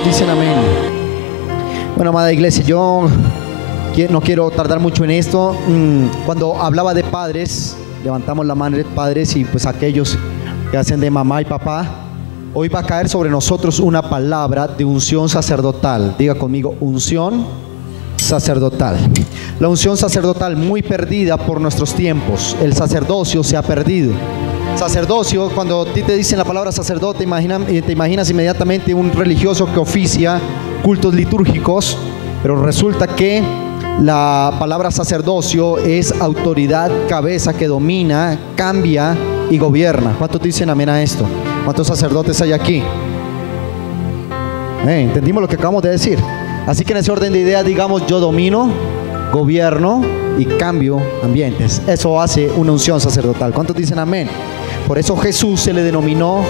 ¿Cuántos dicen amén? Bueno, amada iglesia, yo no quiero tardar mucho en esto. Cuando hablaba de padres, levantamos la mano de padres y pues aquellos que hacen de mamá y papá. Hoy va a caer sobre nosotros una palabra de unción sacerdotal. Diga conmigo, unción sacerdotal. La unción sacerdotal muy perdida por nuestros tiempos. El sacerdocio se ha perdido. Sacerdocio, cuando a ti te dicen la palabra sacerdote, te imaginas inmediatamente un religioso que oficia cultos litúrgicos, pero resulta que la palabra sacerdocio es autoridad, cabeza que domina, cambia y gobierna. ¿Cuántos dicen amén a esto? ¿Cuántos sacerdotes hay aquí? ¿Entendimos lo que acabamos de decir? Así que en ese orden de ideas digamos: yo domino, gobierno y cambio ambientes. Eso hace una unción sacerdotal. ¿Cuántos dicen amén? Por eso Jesús se le denominó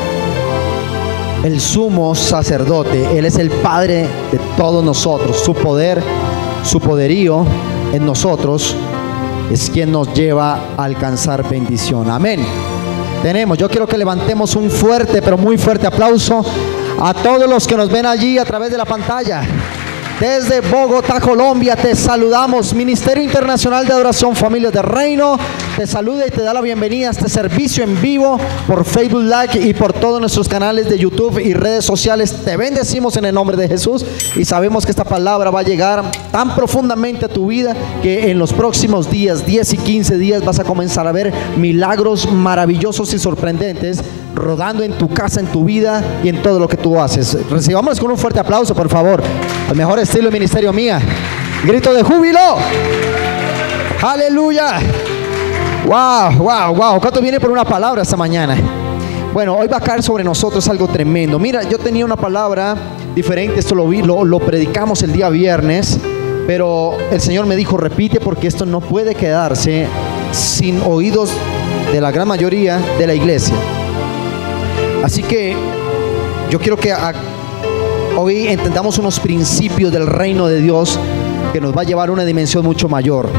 el sumo sacerdote. Él es el Padre de todos nosotros. Su poder, su poderío en nosotros es quien nos lleva a alcanzar bendición. Amén. Yo quiero que levantemos un fuerte, pero muy fuerte aplauso a todos los que nos ven allí a través de la pantalla. Desde Bogotá, Colombia, te saludamos. Ministerio Internacional de Adoración Familias del Reino te saluda y te da la bienvenida a este servicio en vivo por Facebook Live y por todos nuestros canales de YouTube y redes sociales. Te bendecimos en el nombre de Jesús y sabemos que esta palabra va a llegar tan profundamente a tu vida que en los próximos días, 10 y 15 días, vas a comenzar a ver milagros maravillosos y sorprendentes rodando en tu casa, en tu vida y en todo lo que tú haces. Recibamos con un fuerte aplauso, por favor, al mejor estilo de ministerio mía. Grito de júbilo. Aleluya. Wow, wow, wow. ¿Cuánto viene por una palabra esta mañana? Bueno, hoy va a caer sobre nosotros algo tremendo. Mira, yo tenía una palabra diferente. Esto lo predicamos el día viernes, pero el Señor me dijo: repite, porque esto no puede quedarse sin oídos de la gran mayoría de la iglesia. Así que yo quiero que hoy entendamos unos principios del reino de Dios que nos va a llevar a una dimensión mucho mayor.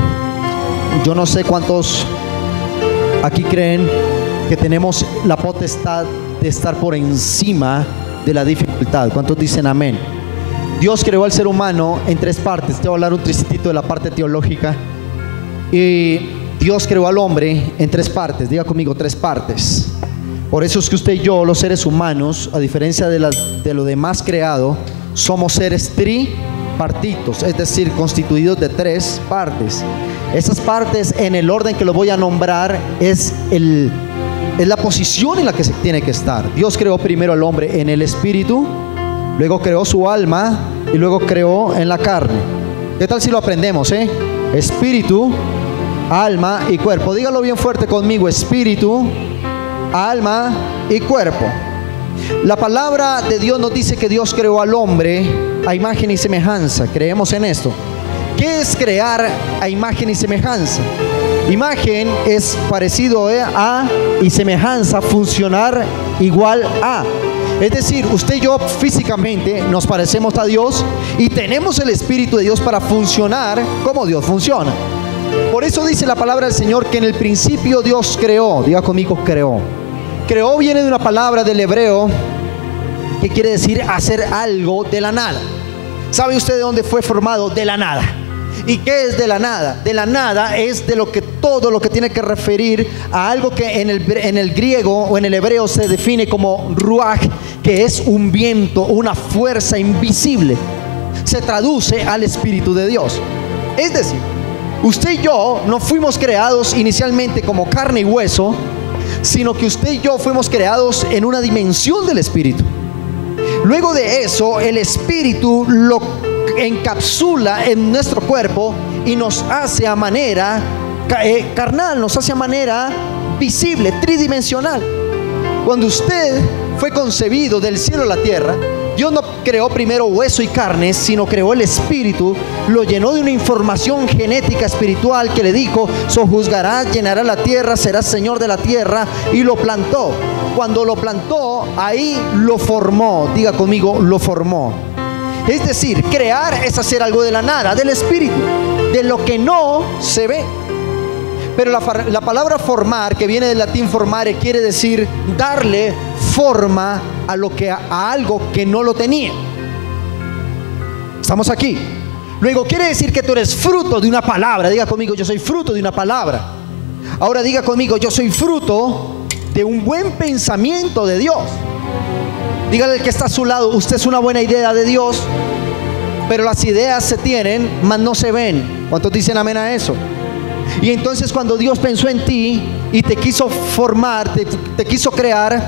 Yo no sé cuántos aquí creen que tenemos la potestad de estar por encima de la dificultad. ¿Cuántos dicen amén? Dios creó al ser humano en tres partes. Te voy a hablar un tricitito de la parte teológica. Y Dios creó al hombre en tres partes. Diga conmigo, tres partes. Por eso es que usted y yo, los seres humanos, a diferencia de lo demás creado, somos seres tripartitos, es decir, constituidos de tres partes. Esas partes, en el orden que lo voy a nombrar, es la posición en la que se tiene que estar. Dios creó primero al hombre en el espíritu, luego creó su alma y luego creó en la carne. ¿Qué tal si lo aprendemos? Espíritu, alma y cuerpo. Dígalo bien fuerte conmigo: espíritu, alma y cuerpo. La palabra de Dios nos dice que Dios creó al hombre a imagen y semejanza. Creemos en esto. ¿Qué es crear a imagen y semejanza? Imagen es parecido a y semejanza, funcionar igual a. Es decir, usted y yo físicamente nos parecemos a Dios y tenemos el Espíritu de Dios para funcionar como Dios funciona. Por eso dice la palabra del Señor que en el principio Dios creó. Diga conmigo, creó. Creó viene de una palabra del hebreo que quiere decir hacer algo de la nada. ¿Sabe usted de dónde fue formado? De la nada. ¿Y qué es de la nada? De la nada es de todo lo que tiene que referir a algo que en el griego o en el hebreo se define como ruach, que es un viento, una fuerza invisible. Se traduce al Espíritu de Dios. Es decir, usted y yo no fuimos creados inicialmente como carne y hueso, sino que usted y yo fuimos creados en una dimensión del Espíritu. Luego de eso, el Espíritu lo encapsula en nuestro cuerpo y nos hace a manera carnal, nos hace a manera visible, tridimensional. Cuando usted fue concebido del cielo a la tierra, Dios no creó primero hueso y carne, sino creó el Espíritu, lo llenó de una información genética espiritual que le dijo: sojuzgarás, llenarás la tierra, serás señor de la tierra, y lo plantó. Cuando lo plantó, ahí lo formó. Diga conmigo, lo formó. Es decir, crear es hacer algo de la nada, del Espíritu, de lo que no se ve. Pero la palabra formar, que viene del latín formare, quiere decir darle forma a algo que no lo tenía. Estamos aquí. Luego quiere decir que tú eres fruto de una palabra. Diga conmigo, yo soy fruto de una palabra. Ahora diga conmigo, yo soy fruto de un buen pensamiento de Dios. Dígale al que está a su lado, usted es una buena idea de Dios, pero las ideas se tienen, mas no se ven. ¿Cuántos dicen amén a eso? Y entonces cuando Dios pensó en ti y te quiso formar, te quiso crear,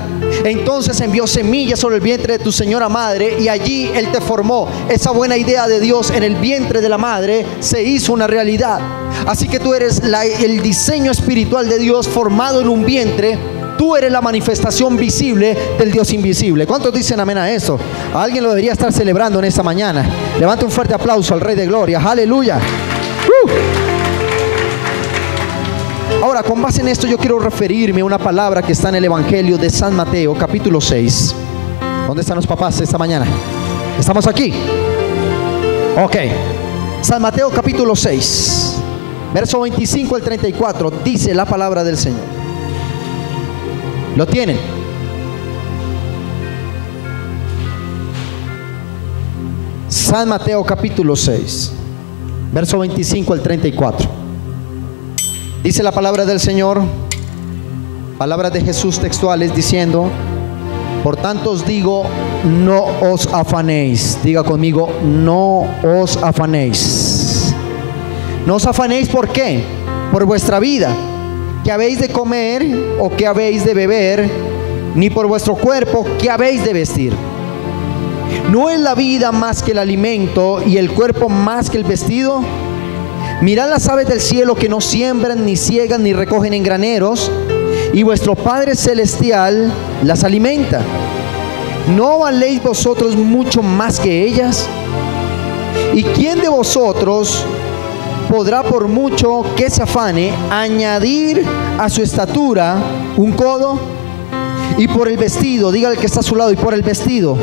entonces envió semillas sobre el vientre de tu señora madre, y allí Él te formó. Esa buena idea de Dios en el vientre de la madre se hizo una realidad. Así que tú eres el diseño espiritual de Dios formado en un vientre. Tú eres la manifestación visible del Dios invisible. ¿Cuántos dicen amén a eso? Alguien lo debería estar celebrando en esta mañana. Levante un fuerte aplauso al Rey de Gloria. Aleluya. Ahora, con base en esto, yo quiero referirme a una palabra que está en el Evangelio de San Mateo, capítulo 6. ¿Dónde están los papás esta mañana? ¿Estamos aquí? Ok. San Mateo, capítulo 6, verso 25 al 34, dice la palabra del Señor. ¿Lo tienen? San Mateo, capítulo 6, verso 25 al 34. Dice la palabra del Señor, palabras de Jesús textuales, diciendo: por tanto os digo, no os afanéis. Diga conmigo, no os afanéis. No os afanéis, ¿por qué? Por vuestra vida, ¿qué habéis de comer o qué habéis de beber? Ni por vuestro cuerpo, ¿qué habéis de vestir? ¿No es la vida más que el alimento y el cuerpo más que el vestido? Mirad las aves del cielo, que no siembran, ni ciegan, ni recogen en graneros, y vuestro Padre Celestial las alimenta. ¿No valéis vosotros mucho más que ellas? ¿Y quién de vosotros podrá, por mucho que se afane, añadir a su estatura un codo? Y por el vestido, diga al que está a su lado, y por el vestido,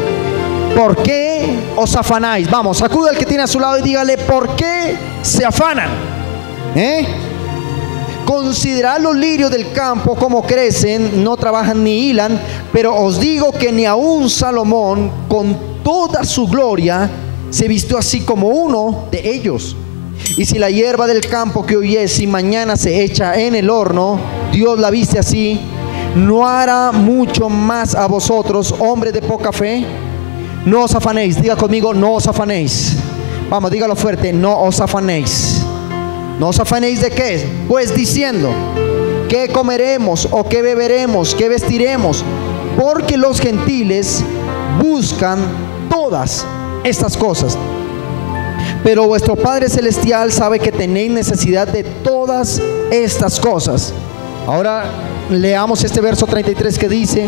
¿por qué os afanáis? Vamos, sacuda al que tiene a su lado y dígale, ¿por qué se afanan? Considerad los lirios del campo, cómo crecen, no trabajan ni hilan, pero os digo que ni aun Salomón, con toda su gloria, se vistió así como uno de ellos. Y si la hierba del campo que hoy es y mañana se echa en el horno, Dios la viste así, ¿no hará mucho más a vosotros, hombres de poca fe? No os afanéis. Diga conmigo, no os afanéis. Vamos, dígalo fuerte, no os afanéis. ¿No os afanéis de qué? Pues diciendo, ¿qué comeremos o qué beberemos, qué vestiremos? Porque los gentiles buscan todas estas cosas, pero vuestro Padre Celestial sabe que tenéis necesidad de todas estas cosas. Ahora leamos este verso 33 que dice: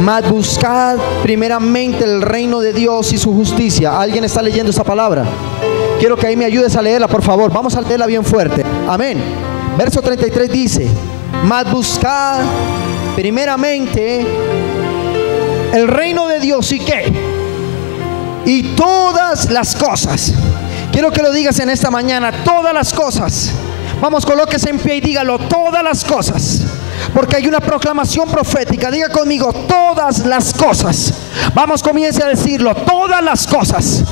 mas buscad primeramente el reino de Dios y su justicia. ¿Alguien está leyendo esa palabra? Quiero que ahí me ayudes a leerla, por favor. Vamos a leerla bien fuerte. Amén. Verso 33 dice: mas buscad primeramente el reino de Dios. ¿Y qué? Y todas las cosas. Quiero que lo digas en esta mañana, todas las cosas. Vamos, colóquese en pie y dígalo, todas las cosas. Porque hay una proclamación profética. Diga conmigo, todas las cosas. Vamos, comience a decirlo, todas las cosas.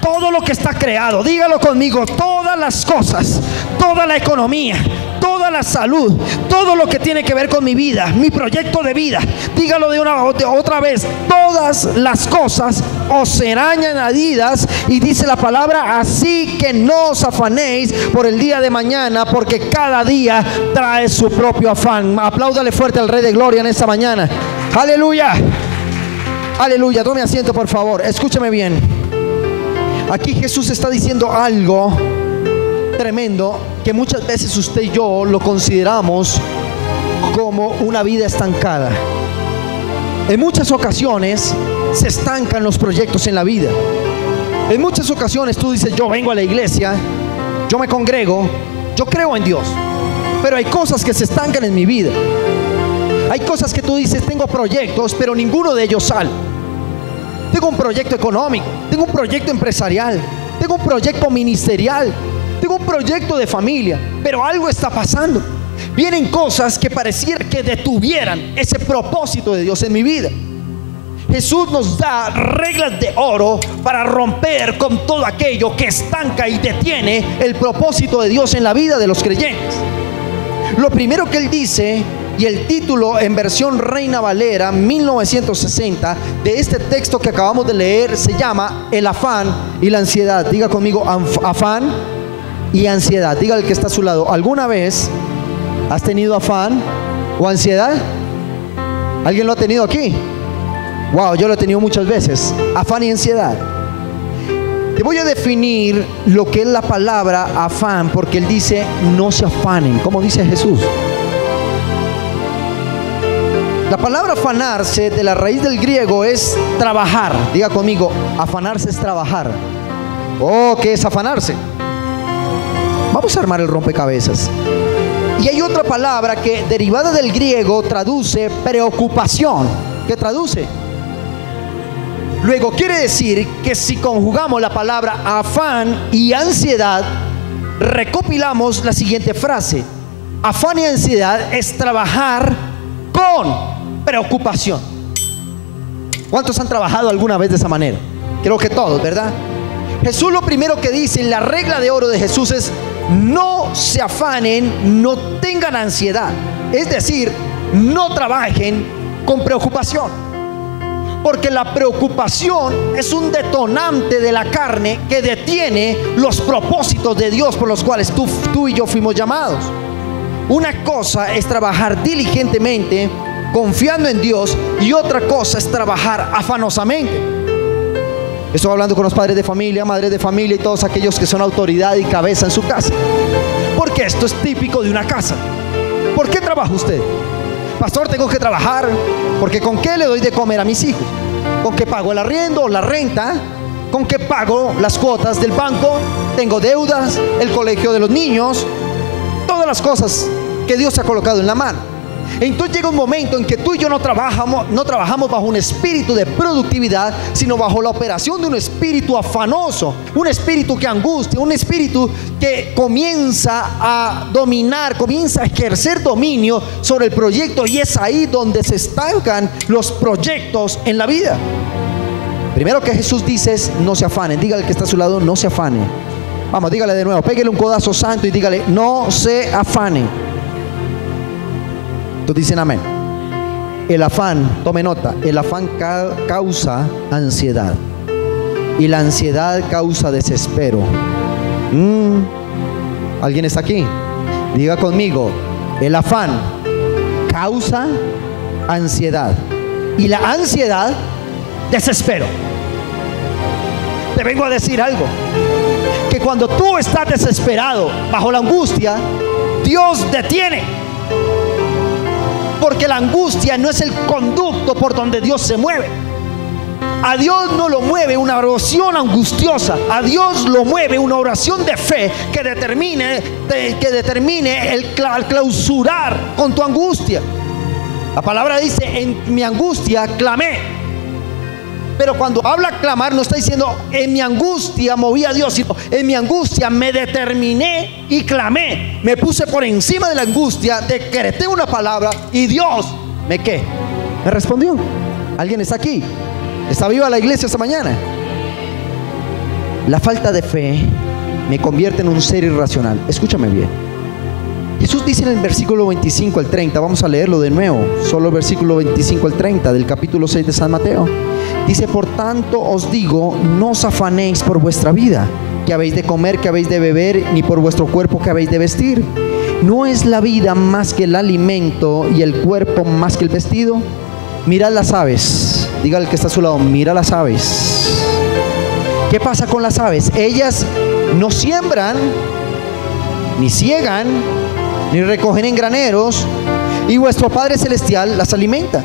Todo lo que está creado, dígalo conmigo, todas las cosas, toda la economía, toda la salud, todo lo que tiene que ver con mi vida, mi proyecto de vida. Dígalo de otra vez, todas las cosas os serán añadidas. Y dice la palabra, así que no os afanéis por el día de mañana, porque cada día trae su propio afán. Apláudale fuerte al Rey de Gloria en esta mañana. Aleluya. Aleluya. Tome asiento, por favor. Escúchame bien. Aquí Jesús está diciendo algo tremendo que muchas veces usted y yo lo consideramos como una vida estancada. En muchas ocasiones se estancan los proyectos en la vida. En muchas ocasiones tú dices, yo vengo a la iglesia, yo me congrego, yo creo en Dios, pero hay cosas que se estancan en mi vida. Hay cosas que tú dices, tengo proyectos, pero ninguno de ellos sale. Tengo un proyecto económico, tengo un proyecto empresarial, tengo un proyecto ministerial, tengo un proyecto de familia, pero algo está pasando. Vienen cosas que pareciera que detuvieran ese propósito de Dios en mi vida. Jesús nos da reglas de oro para romper con todo aquello que estanca y detiene el propósito de Dios en la vida de los creyentes. Lo primero que Él dice, y el título en versión Reina Valera 1960 de este texto que acabamos de leer, se llama el afán y la ansiedad. Diga conmigo, afán y ansiedad. Diga al que está a su lado, ¿alguna vez has tenido afán o ansiedad? ¿Alguien lo ha tenido aquí? Wow, yo lo he tenido muchas veces. Afán y ansiedad. Te voy a definir lo que es la palabra afán, porque Él dice no se afanen, como dice Jesús. La palabra afanarse, de la raíz del griego, es trabajar. Diga conmigo, afanarse es trabajar. Oh, ¿qué es afanarse? Vamos a armar el rompecabezas. Y hay otra palabra que, derivada del griego, traduce preocupación. ¿Qué traduce? Luego quiere decir que si conjugamos la palabra afán y ansiedad, recopilamos la siguiente frase: afán y ansiedad es trabajar con preocupación. ¿Cuántos han trabajado alguna vez de esa manera? Creo que todos, ¿verdad? Jesús lo primero que dice en la regla de oro de Jesús es: no se afanen, no tengan ansiedad. Es decir, no trabajen con preocupación. Porque la preocupación es un detonante de la carne que detiene los propósitos de Dios por los cuales tú y yo fuimos llamados. Una cosa es trabajar diligentemente, confiando en Dios, y otra cosa es trabajar afanosamente. Estoy hablando con los padres de familia, madres de familia y todos aquellos que son autoridad y cabeza en su casa. Porque esto es típico de una casa. ¿Por qué trabaja usted? Pastor, tengo que trabajar porque ¿con qué le doy de comer a mis hijos? ¿Con qué pago el arriendo o la renta? ¿Con qué pago las cuotas del banco? Tengo deudas, el colegio de los niños, todas las cosas que Dios ha colocado en la mano. Entonces llega un momento en que tú y yo no trabajamos bajo un espíritu de productividad, sino bajo la operación de un espíritu afanoso, un espíritu que angustia, un espíritu que comienza a dominar, comienza a ejercer dominio sobre el proyecto, y es ahí donde se estancan los proyectos en la vida. Primero que Jesús dice es: no se afanen. Dígale al que está a su lado, no se afane. Vamos, dígale de nuevo, pégale un codazo santo y dígale: no se afane. Todos dicen amén. El afán, tome nota, el afán causa ansiedad, y la ansiedad causa desespero. ¿Alguien está aquí? Diga conmigo: el afán causa ansiedad, y la ansiedad desespero. Te vengo a decir algo, que cuando tú estás desesperado bajo la angustia, Dios detiene. Porque la angustia no es el conducto por donde Dios se mueve. A Dios no lo mueve una oración angustiosa. A Dios lo mueve una oración de fe que determine el clausurar con tu angustia. La palabra dice: en mi angustia clamé. Pero cuando habla clamar, no está diciendo en mi angustia moví a Dios, sino en mi angustia me determiné y clamé. Me puse por encima de la angustia, decreté una palabra y Dios me respondió. ¿Alguien está aquí? ¿Está viva la iglesia esta mañana? La falta de fe me convierte en un ser irracional. Escúchame bien. Jesús dice en el versículo 25 al 30, vamos a leerlo de nuevo, solo el versículo 25 al 30 del capítulo 6 de San Mateo. Dice: por tanto os digo, no os afanéis por vuestra vida, que habéis de comer, que habéis de beber, ni por vuestro cuerpo, que habéis de vestir. ¿No es la vida más que el alimento y el cuerpo más que el vestido? Mirad las aves. Diga al que está a su lado: mira las aves. ¿Qué pasa con las aves? Ellas no siembran, ni ciegan, ni recogen en graneros, y vuestro Padre Celestial las alimenta.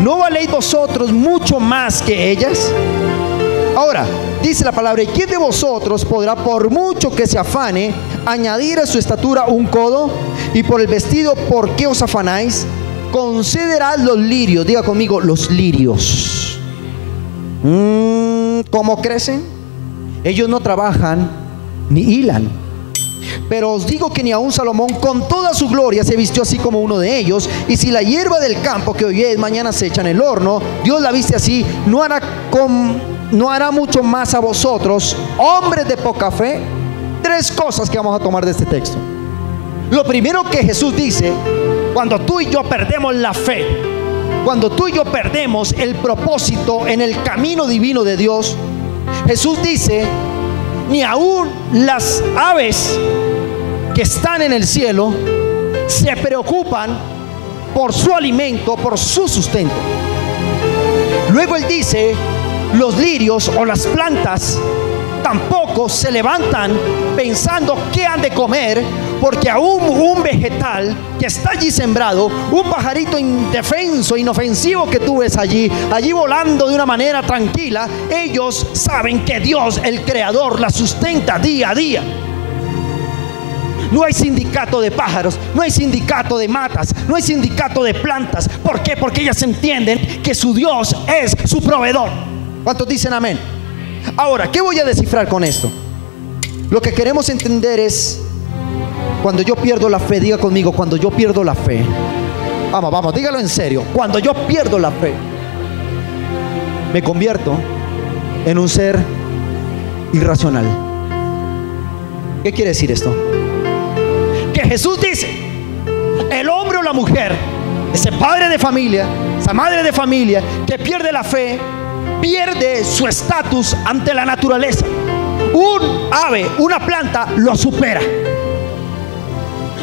¿No valéis vosotros mucho más que ellas? Ahora, dice la palabra: ¿y quién de vosotros podrá, por mucho que se afane, añadir a su estatura un codo? Y por el vestido, ¿por qué os afanáis? Considerad los lirios. Diga conmigo: los lirios. ¿Cómo crecen? Ellos no trabajan ni hilan. Pero os digo que ni aun Salomón con toda su gloria se vistió así como uno de ellos. Y si la hierba del campo que hoy es, mañana se echa en el horno, Dios la viste así, no hará mucho más a vosotros, hombres de poca fe. Tres cosas que vamos a tomar de este texto. Lo primero que Jesús dice: cuando tú y yo perdemos la fe, cuando tú y yo perdemos el propósito en el camino divino de Dios, Jesús dice: ni aún las aves que están en el cielo se preocupan por su alimento, por su sustento. Luego él dice: los lirios o las plantas tampoco se levantan pensando qué han de comer, porque aún un vegetal que está allí sembrado, un pajarito indefenso, inofensivo que tú ves allí volando de una manera tranquila, ellos saben que Dios, el Creador, la sustenta día a día. No hay sindicato de pájaros, no hay sindicato de matas, no hay sindicato de plantas. ¿Por qué? Porque ellas entienden que su Dios es su proveedor. ¿Cuántos dicen amén? Ahora, ¿qué voy a descifrar con esto? Lo que queremos entender es: cuando yo pierdo la fe, diga conmigo, cuando yo pierdo la fe. Vamos, dígalo en serio. Cuando yo pierdo la fe, me convierto en un ser irracional. ¿Qué quiere decir esto? Que Jesús dice: el hombre o la mujer, ese padre de familia, esa madre de familia que pierde la fe, pierde su estatus ante la naturaleza. Un ave, una planta lo supera.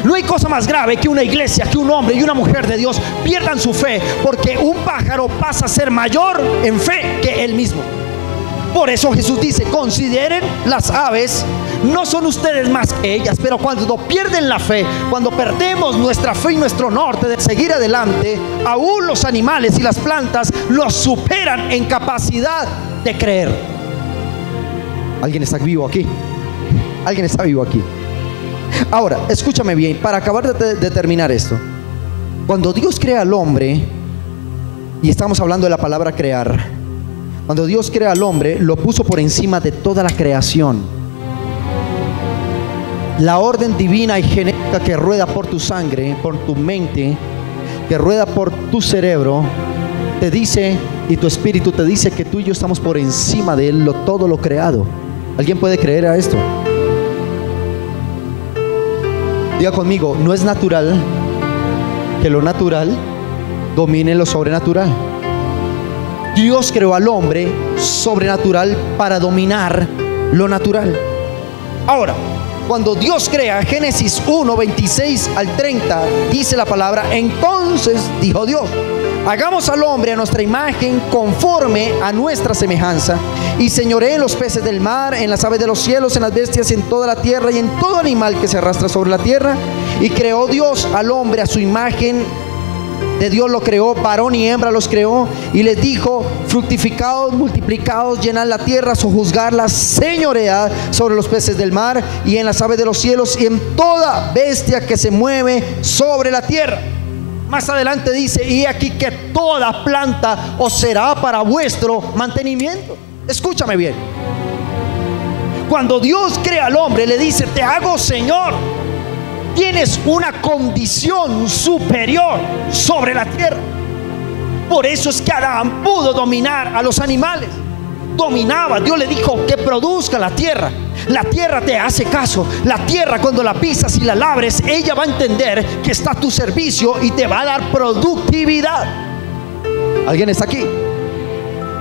No hay cosa más grave que una iglesia, que un hombre y una mujer de Dios pierdan su fe, porque un pájaro pasa a ser mayor en fe que él mismo. Por eso Jesús dice: consideren las aves, no son ustedes más que ellas. Pero cuando pierden la fe, cuando perdemos nuestra fe y nuestro norte de seguir adelante, aún los animales y las plantas los superan en capacidad de creer. ¿Alguien está vivo aquí? ¿Alguien está vivo aquí? Ahora, escúchame bien, para acabar de terminar esto. Cuando Dios crea al hombre, y estamos hablando de la palabra crear, cuando Dios crea al hombre, lo puso por encima de toda la creación. La orden divina y genética que rueda por tu sangre, por tu mente, que rueda por tu cerebro, te dice, y tu espíritu te dice, que tú y yo estamos por encima de él, todo lo creado. ¿Alguien puede creer a esto? Diga conmigo: no es natural que lo natural domine lo sobrenatural. Dios creó al hombre sobrenatural para dominar lo natural. Ahora, cuando Dios crea, Génesis 1, 26 al 30, dice la palabra: entonces dijo Dios: hagamos al hombre a nuestra imagen, conforme a nuestra semejanza, y señoree en los peces del mar, en las aves de los cielos, en las bestias, en toda la tierra y en todo animal que se arrastra sobre la tierra. Y creó Dios al hombre a su imagen. De Dios lo creó, varón y hembra los creó, y les dijo: fructificaos, multiplicaos, llenad la tierra, sojuzgarla, señoread sobre los peces del mar y en las aves de los cielos y en toda bestia que se mueve sobre la tierra. Más adelante dice: y aquí que toda planta os será para vuestro mantenimiento. Escúchame bien. Cuando Dios crea al hombre, le dice: te hago Señor. Tienes una condición superior sobre la tierra. Por eso es que Adán pudo dominar a los animales. Dominaba. Dios le dijo que produzca la tierra. La tierra te hace caso. La tierra, cuando la pisas y la labres, ella va a entender que está a tu servicio y te va a dar productividad. ¿Alguien está aquí?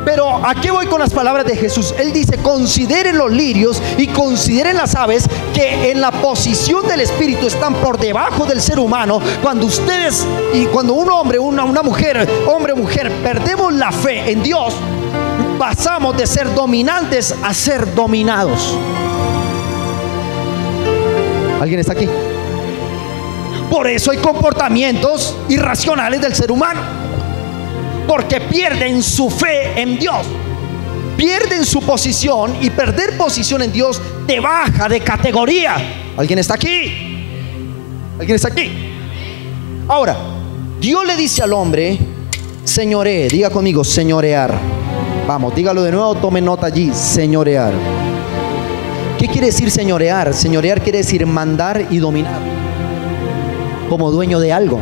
Pero ¿a qué voy con las palabras de Jesús? Él dice: consideren los lirios y consideren las aves, que en la posición del espíritu están por debajo del ser humano. Cuando ustedes, y cuando un hombre, una mujer, hombre o mujer, perdemos la fe en Dios, pasamos de ser dominantes a ser dominados. ¿Alguien está aquí? Por eso hay comportamientos irracionales del ser humano, porque pierden su fe en Dios, pierden su posición, y perder posición en Dios te baja de categoría. ¿Alguien está aquí? ¿Alguien está aquí? Ahora, Dios le dice al hombre: señoree. Diga conmigo: señorear. Vamos, dígalo de nuevo, tome nota allí: señorear. ¿Qué quiere decir señorear? Señorear quiere decir mandar y dominar, como dueño de algo.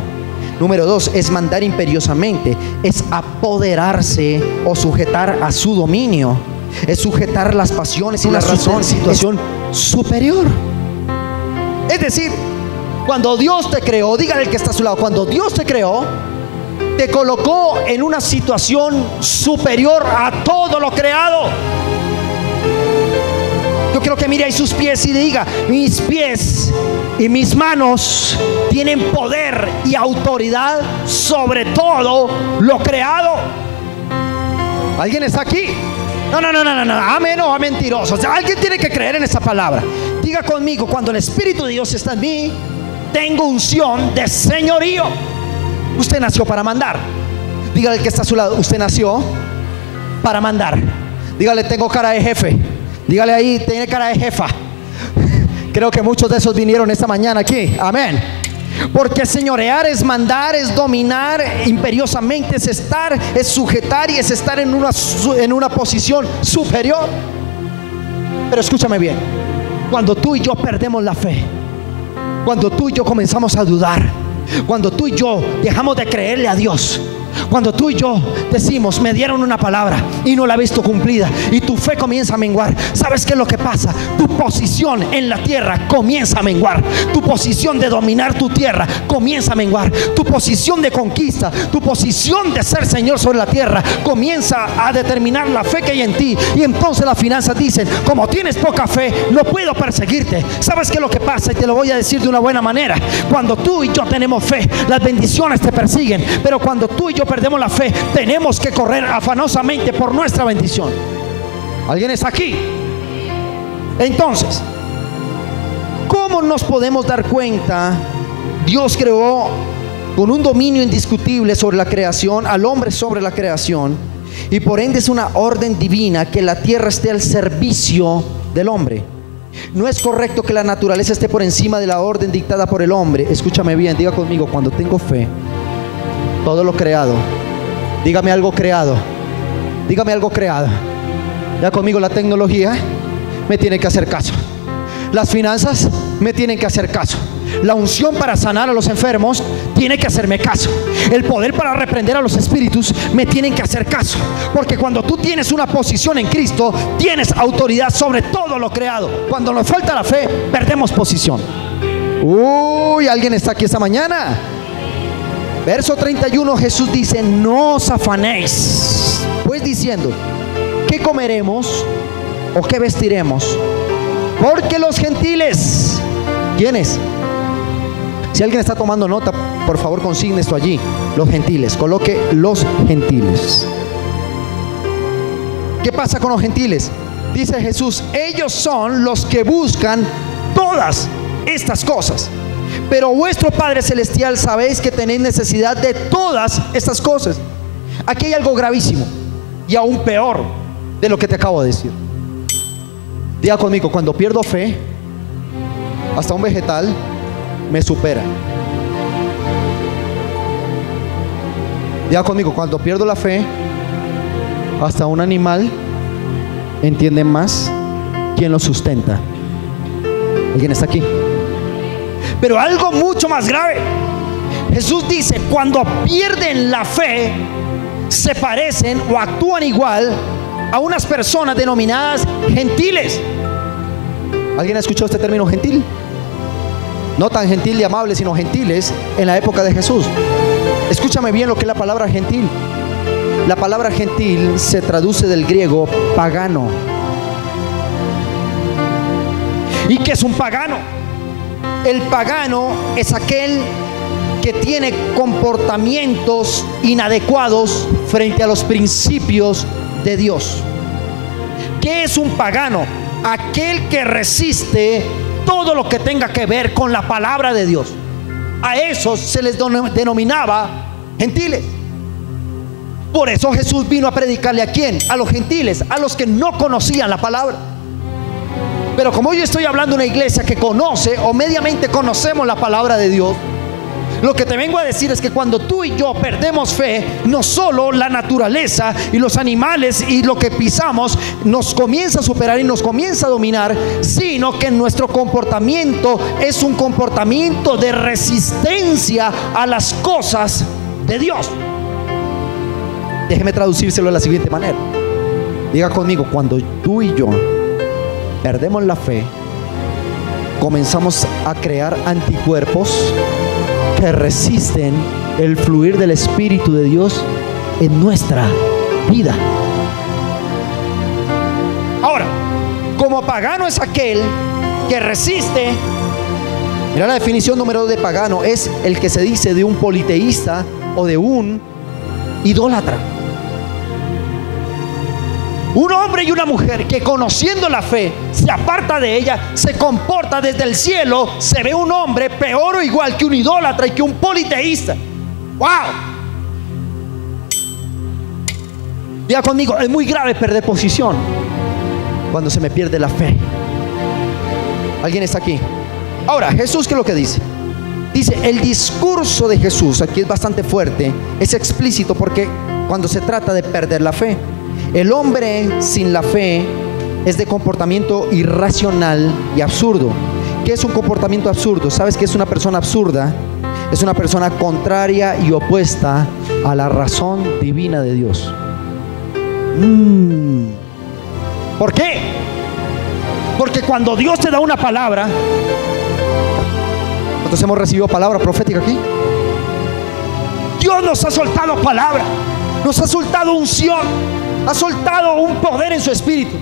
Número 2 es mandar imperiosamente, es apoderarse o sujetar a su dominio, es sujetar las pasiones y la razón, situación superior. Es decir, cuando Dios te creó, dígale al que está a su lado, cuando Dios te creó, te colocó en una situación superior a todo lo creado. Yo quiero que mire ahí sus pies y diga: mis pies y mis manos tienen poder y autoridad sobre todo lo creado. ¿Alguien está aquí? No. Amén, no, mentiroso. O sea, alguien tiene que creer en esa palabra. Diga conmigo: cuando el Espíritu de Dios está en mí, tengo unción de señorío. Usted nació para mandar. Dígale al que está a su lado: usted nació para mandar. Dígale: tengo cara de jefe. Dígale ahí: tiene cara de jefa. Creo que muchos de esos vinieron esta mañana aquí. Amén. Porque señorear es mandar, es dominar imperiosamente, es estar, es sujetar y es estar en una posición superior. Pero escúchame bien: cuando tú y yo perdemos la fe, cuando tú y yo comenzamos a dudar, cuando tú y yo dejamos de creerle a Dios, cuando tú y yo decimos: me dieron una palabra y no la he visto cumplida, y tu fe comienza a menguar, ¿sabes qué es lo que pasa? Tu posición en la tierra comienza a menguar. Tu posición de dominar tu tierra comienza a menguar. Tu posición de conquista, tu posición de ser Señor sobre la tierra comienza a determinar la fe que hay en ti. Y entonces las finanzas dicen: como tienes poca fe, no puedo perseguirte. ¿Sabes qué es lo que pasa? Y te lo voy a decir de una buena manera: cuando tú y yo tenemos fe, las bendiciones te persiguen. Pero cuando tú y yo perdemos la fe, tenemos que correr afanosamente por nuestra bendición. ¿Alguien está aquí? Entonces, ¿cómo nos podemos dar cuenta? Dios creó con un dominio indiscutible sobre la creación, al hombre sobre la creación, y por ende es una orden divina que la tierra esté al servicio del hombre. No es correcto que la naturaleza esté por encima de la orden dictada por el hombre. Escúchame bien, diga conmigo: cuando tengo fe, todo lo creado, dígame algo creado, dígame algo creado. Ya conmigo: la tecnología me tiene que hacer caso, las finanzas me tienen que hacer caso, la unción para sanar a los enfermos tiene que hacerme caso, el poder para reprender a los espíritus me tienen que hacer caso. Porque cuando tú tienes una posición en Cristo, tienes autoridad sobre todo lo creado. Cuando nos falta la fe, perdemos posición. Uy, ¿alguien está aquí esta mañana? Verso 31, Jesús dice: no os afanéis pues diciendo: ¿qué comeremos o qué vestiremos? Porque los gentiles, ¿quiénes? Si alguien está tomando nota, por favor consigne esto allí: los gentiles, coloque los gentiles. ¿Qué pasa con los gentiles? Dice Jesús: ellos son los que buscan todas estas cosas, pero vuestro Padre Celestial sabéis que tenéis necesidad de todas estas cosas. Aquí hay algo gravísimo y aún peor de lo que te acabo de decir. Diga conmigo: cuando pierdo fe, hasta un vegetal me supera. Diga conmigo: cuando pierdo la fe, hasta un animal entiende más quién lo sustenta. ¿Alguien está aquí? Pero algo mucho más grave. Jesús dice: cuando pierden la fe, se parecen o actúan igual a unas personas denominadas gentiles. ¿Alguien ha escuchado este término gentil? No tan gentil y amable, sino gentiles en la época de Jesús. Escúchame bien lo que es la palabra gentil. La palabra gentil se traduce del griego pagano. ¿Y qué es un pagano? El pagano es aquel que tiene comportamientos inadecuados frente a los principios de Dios. ¿Qué es un pagano? Aquel que resiste todo lo que tenga que ver con la palabra de Dios. A esos se les denominaba gentiles. Por eso Jesús vino a predicarle ¿a quién? A los gentiles, a los que no conocían la palabra. Pero como yo estoy hablando de una iglesia que conoce o mediamente conocemos la palabra de Dios, Lo que te vengo a decir es que cuando tú y yo perdemos fe, no solo la naturaleza y los animales y lo que pisamos nos comienza a superar y nos comienza a dominar, sino que nuestro comportamiento es un comportamiento de resistencia a las cosas de Dios. Déjeme traducírselo de la siguiente manera. Diga conmigo: cuando tú y yo perdemos la fe, comenzamos a crear anticuerpos que resisten el fluir del Espíritu de Dios en nuestra vida. Ahora, como pagano es aquel que resiste. Mira la definición número 2 de pagano: es el que se dice de un politeísta o de un idólatra. Un hombre y una mujer que, conociendo la fe, se aparta de ella, se comporta desde el cielo, se ve un hombre peor o igual que un idólatra y que un politeísta. ¡Wow! Diga conmigo: es muy grave perder posición cuando se me pierde la fe. ¿Alguien está aquí? Ahora, Jesús, ¿qué es lo que dice? Dice, el discurso de Jesús aquí es bastante fuerte, es explícito, porque cuando se trata de perder la fe, el hombre sin la fe es de comportamiento irracional y absurdo. ¿Qué es un comportamiento absurdo? ¿Sabes qué es una persona absurda? Es una persona contraria y opuesta a la razón divina de Dios. ¿Por qué? Porque cuando Dios te da una palabra, nosotros hemos recibido palabra profética aquí. Dios nos ha soltado palabra, nos ha soltado unción, ha soltado un poder en su espíritu.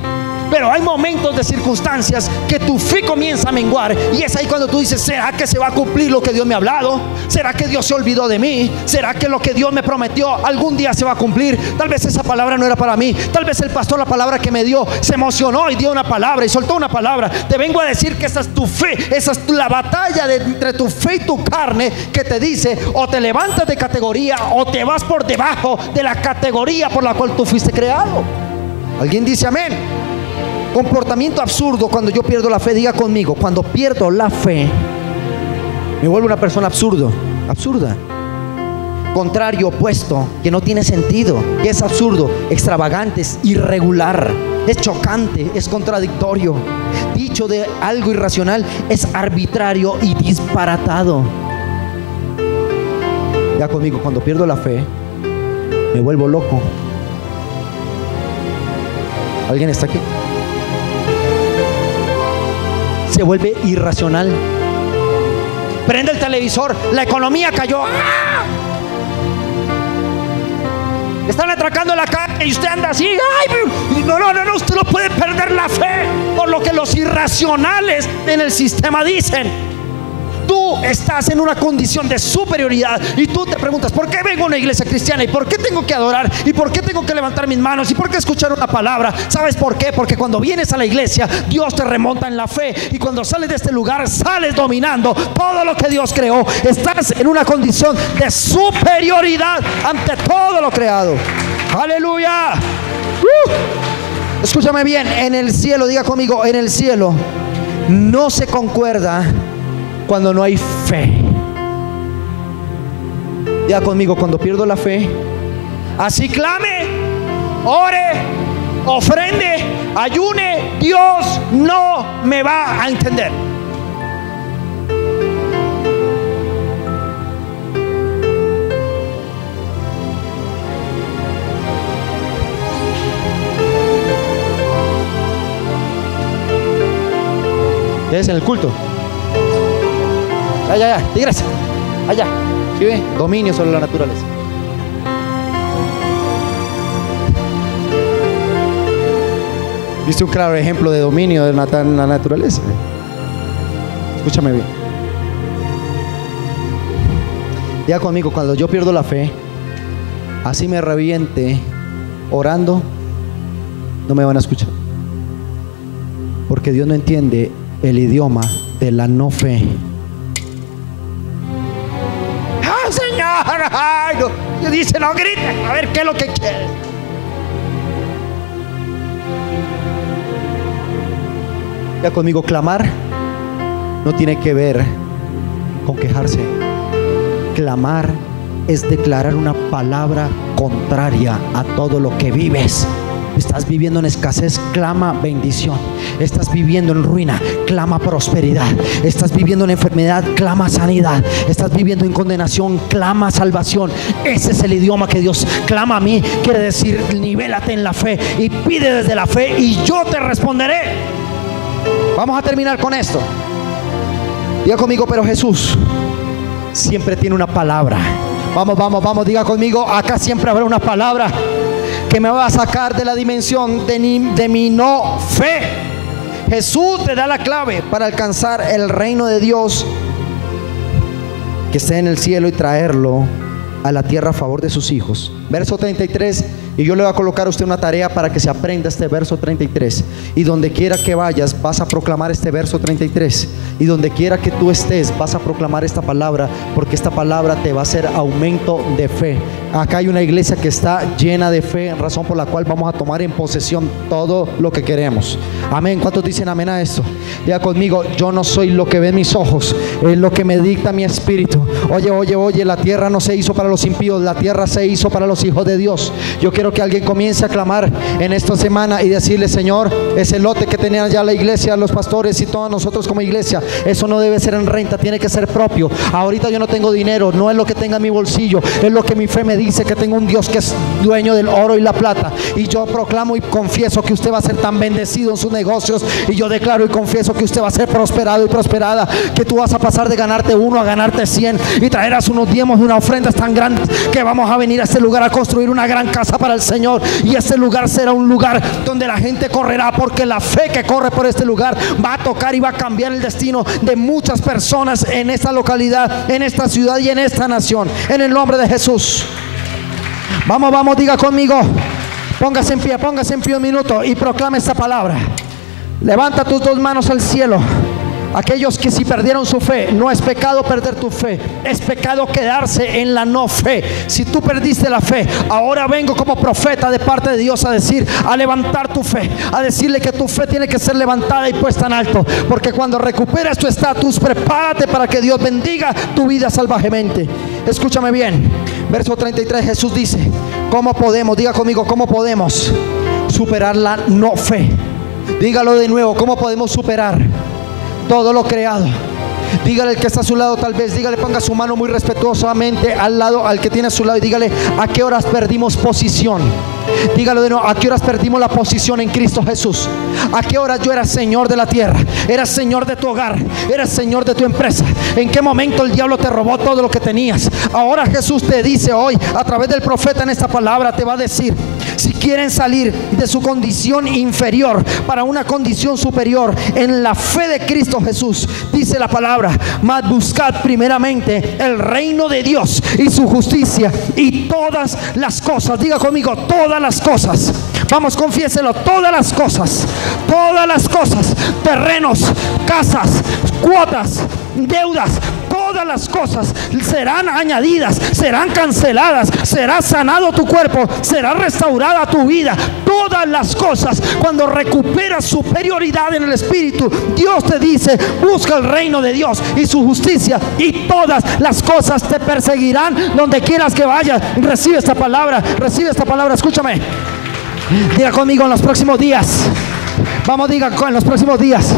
Pero hay momentos de circunstancias que tu fe comienza a menguar, y es ahí cuando tú dices: ¿será que se va a cumplir lo que Dios me ha hablado? ¿Será que Dios se olvidó de mí? ¿Será que lo que Dios me prometió algún día se va a cumplir? Tal vez esa palabra no era para mí. Tal vez el pastor, la palabra que me dio, se emocionó y dio una palabra y soltó una palabra. Te vengo a decir que esa es tu fe, esa es la batalla entre tu fe y tu carne, que te dice: o te levantas de categoría o te vas por debajo de la categoría por la cual tú fuiste creado. ¿Alguien dice amén? Comportamiento absurdo cuando yo pierdo la fe. Diga conmigo: cuando pierdo la fe, me vuelvo una persona absurda, contrario, opuesto, que no tiene sentido, que es absurdo, extravagante, es irregular, es chocante, es contradictorio. Dicho de algo irracional, es arbitrario y disparatado. Diga conmigo: cuando pierdo la fe, me vuelvo loco. ¿Alguien está aquí? Se vuelve irracional. Prende el televisor, la economía cayó. ¡Ah! Están atracando la calle y usted anda así. ¡Ay! No, usted no puede perder la fe por lo que los irracionales en el sistema dicen. Tú estás en una condición de superioridad y tú te preguntas: ¿por qué vengo a una iglesia cristiana? ¿Y por qué tengo que adorar? ¿Y por qué tengo que levantar mis manos? ¿Y por qué escuchar una palabra? ¿Sabes por qué? Porque cuando vienes a la iglesia, Dios te remonta en la fe, y cuando sales de este lugar, sales dominando todo lo que Dios creó. Estás en una condición de superioridad ante todo lo creado. ¡Aleluya! Escúchame bien: en el cielo, diga conmigo, en el cielo no se concuerda cuando no hay fe. Diga conmigo: cuando pierdo la fe, así clame, ore, ofrende, ayune, Dios no me va a entender. ¿Es en el culto? Allá, tigres, allá. ¿Sí ve? Dominio sobre la naturaleza. ¿Viste un claro ejemplo de dominio de la naturaleza? Escúchame bien. Diga conmigo: cuando yo pierdo la fe, así me reviente orando, no me van a escuchar, porque Dios no entiende el idioma de la no fe. Señor, ay, no. Dios dice: no grites, a ver qué es lo que quieres. Ya conmigo: clamar no tiene que ver con quejarse. clamar es declarar una palabra contraria a todo lo que vives. Estás viviendo en escasez, clama bendición. Estás viviendo en ruina, clama prosperidad. Estás viviendo en enfermedad, clama sanidad. Estás viviendo en condenación, clama salvación. Ese es el idioma que Dios clama a mí. Quiere decir, nivélate en la fe y pide desde la fe y yo te responderé. Vamos a terminar con esto. Diga conmigo, pero Jesús siempre tiene una palabra. Vamos, diga conmigo, acá siempre habrá una palabra que me va a sacar de la dimensión de mi no fe. Jesús te da la clave para alcanzar el reino de Dios que está en el cielo y traerlo a la tierra a favor de sus hijos. Verso 33. Y yo le voy a colocar a usted una tarea para que se aprenda este verso 33. Y donde quiera que vayas vas a proclamar este verso 33. Y donde quiera que tú estés vas a proclamar esta palabra, porque esta palabra te va a hacer aumento de fe. Acá hay una iglesia que está llena de fe, razón por la cual vamos a tomar en posesión todo lo que queremos. Amén. ¿Cuántos dicen amén a esto? Diga conmigo, yo no soy lo que ven mis ojos, es lo que me dicta mi espíritu. Oye, la tierra no se hizo para los impíos, la tierra se hizo para los hijos de Dios. Yo quiero que alguien comience a clamar en esta semana y decirle: Señor, ese lote que tenían ya la iglesia, los pastores y todos nosotros como iglesia, eso no debe ser en renta, tiene que ser propio. Ahorita yo no tengo dinero, no es lo que tenga en mi bolsillo, es lo que mi fe me dice, que tengo un Dios que es dueño del oro y la plata. Y yo proclamo y confieso que usted va a ser tan bendecido en sus negocios, y yo declaro y confieso que usted va a ser prosperado y prosperada, que tú vas a pasar de ganarte 1 a ganarte 100 y traerás unos diezmos de una ofrenda tan grande que vamos a venir a este lugar a construir una gran casa para el Señor. Y este lugar será un lugar donde la gente correrá, porque la fe que corre por este lugar va a tocar y va a cambiar el destino de muchas personas en esta localidad, en esta ciudad y en esta nación, en el nombre de Jesús. Vamos, diga conmigo, póngase en pie un minuto y proclame esta palabra. Levanta tus 2 manos al cielo. Aquellos que si perdieron su fe, no es pecado perder tu fe, es pecado quedarse en la no fe. Si tú perdiste la fe, ahora vengo como profeta de parte de Dios a decir, a levantar tu fe, a decirle que tu fe tiene que ser levantada y puesta en alto, porque cuando recuperas tu estatus, prepárate para que Dios bendiga tu vida salvajemente. Escúchame bien, verso 33, Jesús dice, ¿cómo podemos? Diga conmigo, ¿cómo podemos superar la no fe? Dígalo de nuevo, ¿cómo podemos superar todo lo creado? Dígale al que está a su lado, tal vez, dígale, ponga su mano muy respetuosamente al lado, al que tiene a su lado, y dígale, ¿a qué horas perdimos posición? Dígalo de nuevo, ¿a qué horas perdimos la posición en Cristo Jesús? ¿A qué horas yo era señor de la tierra? Eras señor de tu hogar, eras señor de tu empresa. ¿En qué momento el diablo te robó todo lo que tenías? Ahora Jesús te dice hoy, a través del profeta en esta palabra, te va a decir, si quieren salir de su condición inferior para una condición superior en la fe de Cristo Jesús, dice la palabra, mas buscad primeramente el reino de Dios y su justicia, y todas las cosas, diga conmigo, todas las cosas, vamos, confiéselo, todas las cosas, terrenos, casas, cuotas, deudas, todas las cosas serán añadidas, serán canceladas, será sanado tu cuerpo, será restaurada tu vida. Todas las cosas, cuando recuperas superioridad en el espíritu, Dios te dice, busca el reino de Dios y su justicia, y todas las cosas te perseguirán donde quieras que vayas. Recibe esta palabra, escúchame. Diga conmigo, en los próximos días, vamos, diga, en los próximos días,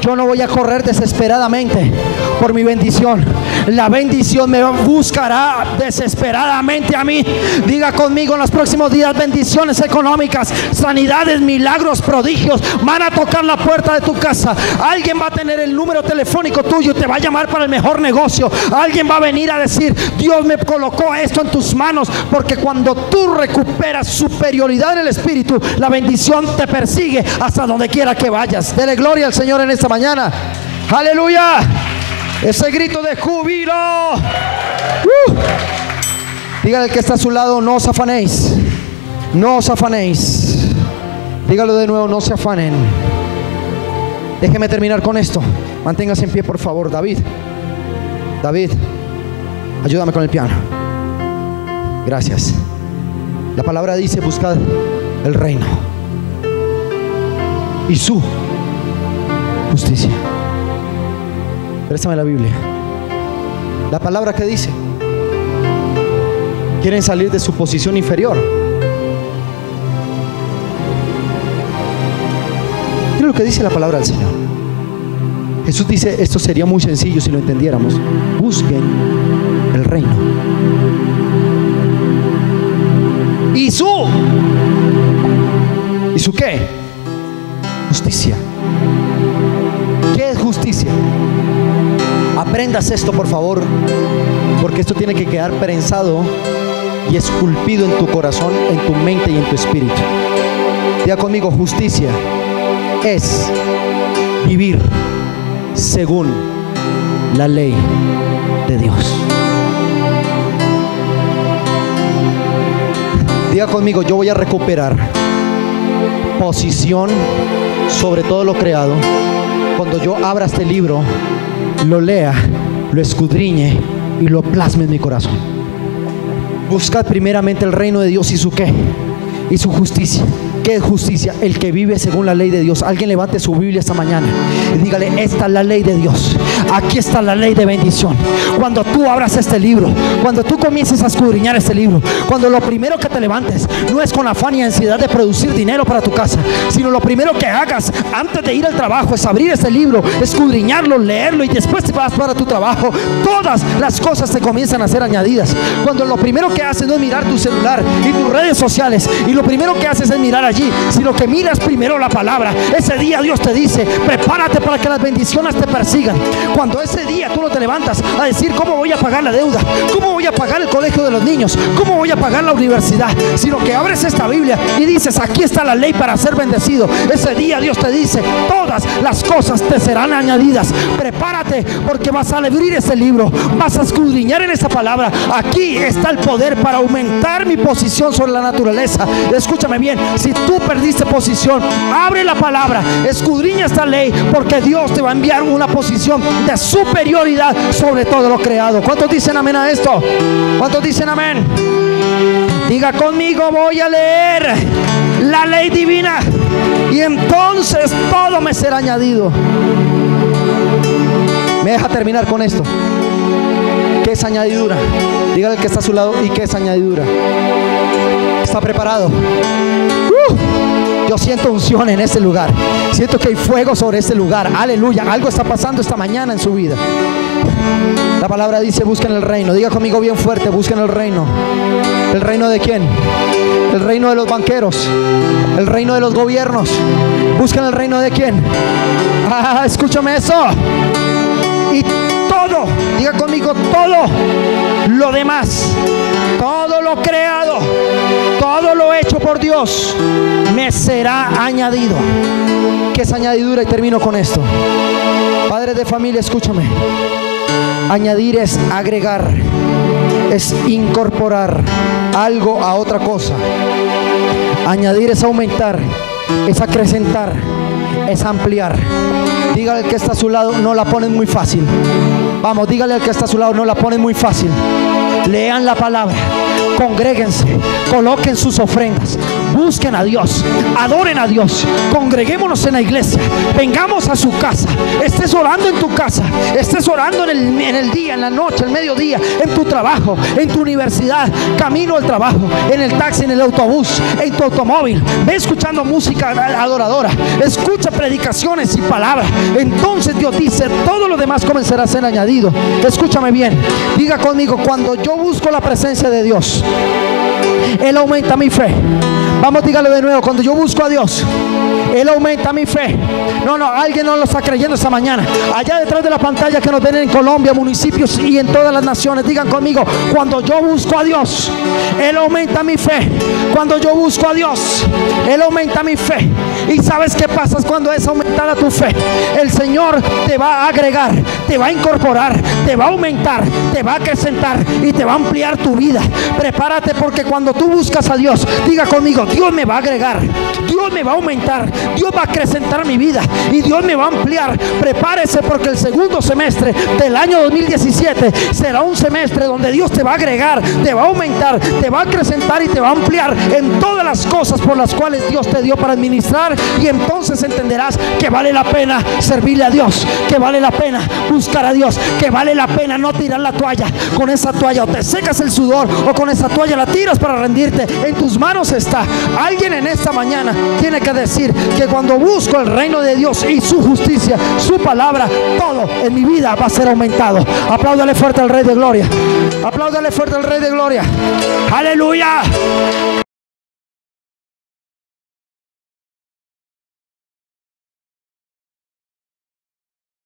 yo no voy a correr desesperadamente por mi bendición. La bendición me buscará desesperadamente a mí. Diga conmigo, en los próximos días, bendiciones económicas, sanidades, milagros, prodigios van a tocar la puerta de tu casa. Alguien va a tener el número telefónico tuyo y te va a llamar para el mejor negocio. Alguien va a venir a decir, Dios me colocó esto en tus manos, porque cuando tú recuperas superioridad en el espíritu, la bendición te persigue hasta donde quiera que vayas. Dele gloria al Señor en esta mañana. Aleluya. Ese grito de júbilo. Dígale al que está a su lado, no os afanéis. No os afanéis. Dígalo de nuevo, no se afanen. Déjeme terminar con esto. Manténgase en pie, por favor. David, ayúdame con el piano. Gracias. La palabra dice, buscad el reino y su justicia. Préstame la Biblia. La palabra que dice, Quieren salir de su posición inferior. Mira lo que dice la palabra del Señor. Jesús dice, esto sería muy sencillo si lo entendiéramos. Busquen el reino. ¿Y su qué? Justicia. ¿Qué es justicia? Aprendas esto, por favor, porque esto tiene que quedar prensado y esculpido en tu corazón, en tu mente y en tu espíritu. Diga conmigo, justicia es vivir según la ley de Dios. Diga conmigo, yo voy a recuperar posición sobre todo lo creado cuando yo abra este libro, lo lea, lo escudriñe y lo plasme en mi corazón. Buscad primeramente el reino de Dios y su qué, y su justicia. ¿Qué es justicia? El que vive según la ley de Dios. Alguien levante su Biblia esta mañana y dígale, esta es la ley de Dios. Aquí está la ley de bendición. Cuando tú abras este libro, cuando tú comiences a escudriñar este libro, cuando lo primero que te levantes no es con afán y ansiedad de producir dinero para tu casa, sino lo primero que hagas antes de ir al trabajo es abrir este libro, escudriñarlo, leerlo, y después te vas para tu trabajo, todas las cosas te comienzan a ser añadidas. Cuando lo primero que haces no es mirar tu celular y tus redes sociales, y lo primero que haces es mirar allí, sino que miras primero la palabra, ese día Dios te dice, prepárate para que las bendiciones te persigan. Cuando ese día tú no te levantas a decir, ¿cómo voy a pagar la deuda? ¿Cómo voy a pagar el colegio de los niños? ¿Cómo voy a pagar la universidad? Sino que abres esta Biblia y dices, aquí está la ley para ser bendecido. Ese día Dios te dice, todas las cosas te serán añadidas. Prepárate, porque vas a abrir ese libro, vas a escudriñar en esa palabra. Aquí está el poder para aumentar mi posición sobre la naturaleza. Escúchame bien, si tú perdiste posición, abre la palabra, escudriña esta ley, porque Dios te va a enviar una posición de superioridad sobre todo lo creado. ¿Cuántos dicen amén a esto? ¿Cuántos dicen amén? Diga conmigo, voy a leer la ley divina y entonces todo me será añadido. Me deja terminar con esto. ¿Qué es añadidura? Dígale al que está a su lado, ¿y qué es añadidura? ¿Está preparado? Yo siento unción en este lugar. Siento que hay fuego sobre este lugar. Aleluya. Algo está pasando esta mañana en su vida. La palabra dice, busquen el reino. Diga conmigo bien fuerte, busquen el reino. ¿El reino de quién? El reino de los banqueros, el reino de los gobiernos. Busquen el reino de quién. Escúchame eso. Y todo, diga conmigo, todo lo demás, todo lo creado, todo lo hecho por Dios me será añadido. ¿Qué es añadidura? Y termino con esto. Padres de familia, escúchame. Añadir es agregar, es incorporar algo a otra cosa. Añadir es aumentar, es acrecentar, es ampliar. Dígale al que está a su lado, no la ponen muy fácil. Vamos, dígale al que está a su lado, no la ponen muy fácil. Lean la palabra, congréguense, coloquen sus ofrendas, busquen a Dios, adoren a Dios, congreguémonos en la iglesia, vengamos a su casa, estés orando en tu casa, estés orando en el día, en la noche, el mediodía, en tu trabajo, en tu universidad, camino al trabajo, en el taxi, en el autobús, en tu automóvil, ve escuchando música adoradora, escucha predicaciones y palabras. Entonces Dios dice, todo lo demás comenzará a ser añadido. Escúchame bien, diga conmigo, cuando yo busco la presencia de Dios, Él aumenta mi fe. Vamos, dígalo de nuevo, cuando yo busco a Dios, Él aumenta mi fe. No, alguien no lo está creyendo esta mañana. Allá detrás de la pantalla que nos ven en Colombia, municipios y en todas las naciones, digan conmigo, cuando yo busco a Dios, Él aumenta mi fe. Cuando yo busco a Dios, Él aumenta mi fe. ¿Y sabes qué pasa cuando es aumentada tu fe? El Señor te va a agregar, te va a incorporar, te va a aumentar, te va a acrecentar y te va a ampliar tu vida. Prepárate, porque cuando tú buscas a Dios, diga conmigo, Dios me va a agregar, Dios me va a aumentar, Dios va a acrecentar mi vida y Dios me va a ampliar. Prepárese, porque el segundo semestre del año 2017 será un semestre donde Dios te va a agregar, te va a aumentar, te va a acrecentar y te va a ampliar en todas las cosas por las cuales Dios te dio para administrar. Y entonces entenderás que vale la pena servirle a Dios, que vale la pena buscar a Dios, que vale la pena no tirar la toalla. Con esa toalla o te secas el sudor, o con esa toalla la tiras para rendirte. En tus manos está. Alguien en esta mañana tiene que decir que cuando busco el reino de Dios y su justicia, su palabra, todo en mi vida va a ser aumentado. Apláudale fuerte al Rey de Gloria. Apláudale fuerte al Rey de Gloria. Aleluya.